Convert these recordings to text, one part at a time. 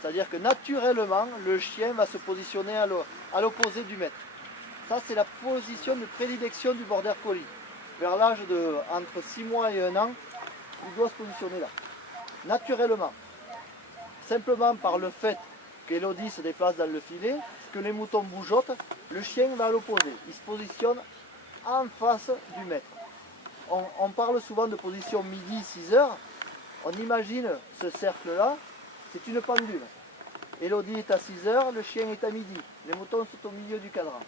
C'est-à-dire que naturellement, le chien va se positionner à l'opposé du maître. Ça, c'est la position de prédilection du border collie. Vers l'âge de entre 6 mois et 1 an, il doit se positionner là. Naturellement. Simplement par le fait qu'Elodie se déplace dans le filet, que les moutons bougeotent, le chien va à l'opposé. Il se positionne en face du maître. On parle souvent de position midi 6 heures. On imagine ce cercle-là, c'est une pendule. Elodie est à 6 heures, le chien est à midi. Les moutons sont au milieu du cadran.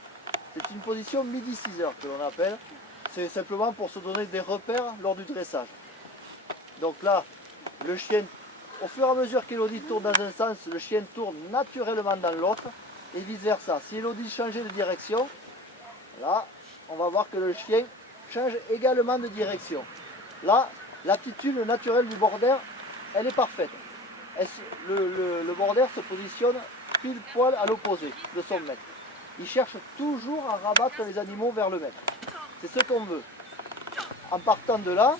C'est une position midi 6 heures que l'on appelle. C'est simplement pour se donner des repères lors du dressage. Donc là, le chien, au fur et à mesure qu'Elodie tourne dans un sens, le chien tourne naturellement dans l'autre et vice versa. Si Elodie changeait de direction, là, on va voir que le chien change également de direction. Là, l'attitude naturelle du border, elle est parfaite. Le border se positionne pile poil à l'opposé de son maître. Il cherche toujours à rabattre les animaux vers le maître. C'est ce qu'on veut. En partant de là,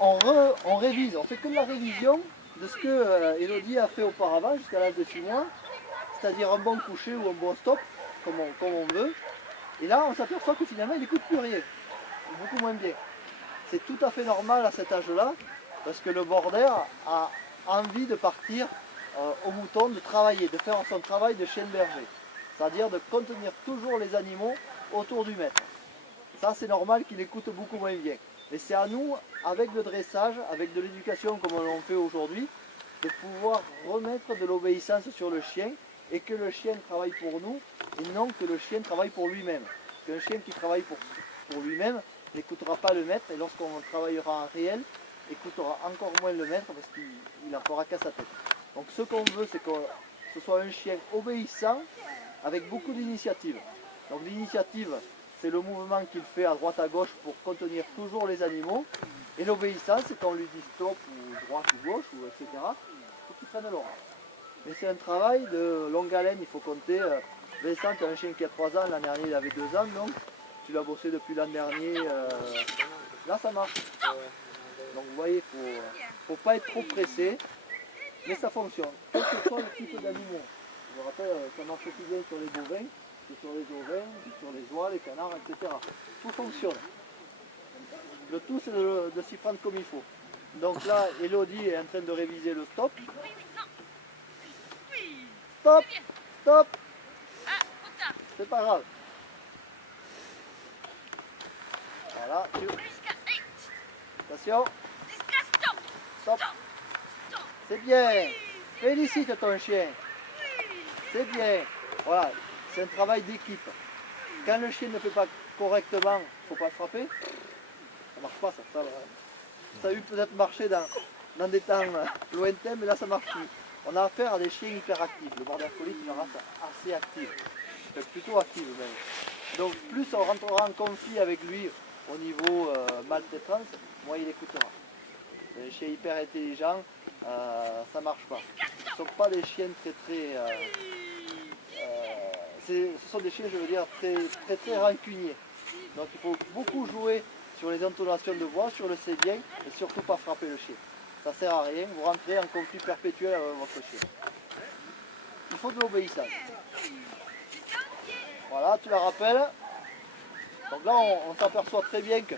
on révise, on fait que de la révision de ce que Elodie a fait auparavant jusqu'à l'âge de 6 mois, c'est-à-dire un bon coucher ou un bon stop, comme on veut. Et là, on s'aperçoit que finalement, il n'écoute plus rien, beaucoup moins bien. C'est tout à fait normal à cet âge-là, parce que le border a envie de partir au mouton, de travailler, de faire son travail de chien de berger. C'est-à-dire de contenir toujours les animaux autour du maître. Ça, c'est normal qu'il écoute beaucoup moins bien. Mais c'est à nous, avec le dressage, avec de l'éducation comme on l'en fait aujourd'hui, de pouvoir remettre de l'obéissance sur le chien et que le chien travaille pour nous et non que le chien travaille pour lui-même. Qu'un chien qui travaille pour lui-même n'écoutera pas le maître et lorsqu'on travaillera en réel, écoutera encore moins le maître parce qu'il n'en fera qu'à sa tête. Donc ce qu'on veut, c'est que ce soit un chien obéissant avec beaucoup d'initiative. Donc l'initiative, c'est le mouvement qu'il fait à droite à gauche pour contenir toujours les animaux. Et l'obéissance, c'est qu'on lui dit stop, ou droite ou gauche, ou etc. Il faut qu'il prenne l'ordre. Mais c'est un travail de longue haleine, il faut compter. Vincent, tu as un chien qui a 3 ans, l'an dernier il avait 2 ans, donc tu l'as bossé depuis l'an dernier. Là ça marche. Donc vous voyez, il ne faut pas être trop pressé, mais ça fonctionne. Quel que soit le type d'animaux. Je vous rappelle, ça marche aussi bien sur les bovins, que sur les ovins, que sur les oies, les canards, etc. Tout fonctionne. Le tout c'est de s'y prendre comme il faut. Donc là, Elodie est en train de réviser le stop. Stop, stop. C'est pas grave. Voilà. Attention. Stop. C'est bien. Félicite ton chien. C'est bien. Voilà. C'est un travail d'équipe. Quand le chien ne fait pas correctement, il ne faut pas le frapper. Ça marche pas ça. Ça a eu peut-être marché dans des temps lointains, mais là ça marche plus. On a affaire à des chiens hyperactifs. Le border collie est une race assez active. Plutôt active même. Donc plus on rentrera en conflit avec lui au niveau maltraitance, moins il écoutera. Les chiens hyper intelligents, ça marche pas. Ce ne sont pas des chiens ce sont des chiens, je veux dire, très rancuniers. Donc il faut beaucoup jouer sur les intonations de voix, sur le c'est-bien, et surtout pas frapper le chien. Ça sert à rien, vous rentrez en conflit perpétuel avec votre chien. Il faut de l'obéissance. Voilà, tu la rappelles. Donc là, on s'aperçoit très bien que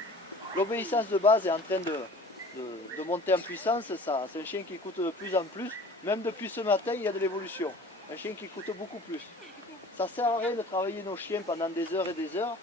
l'obéissance de base est en train de monter en puissance. C'est un chien qui écoute de plus en plus. Même depuis ce matin, il y a de l'évolution. Un chien qui écoute beaucoup plus. Ça sert à rien de travailler nos chiens pendant des heures et des heures.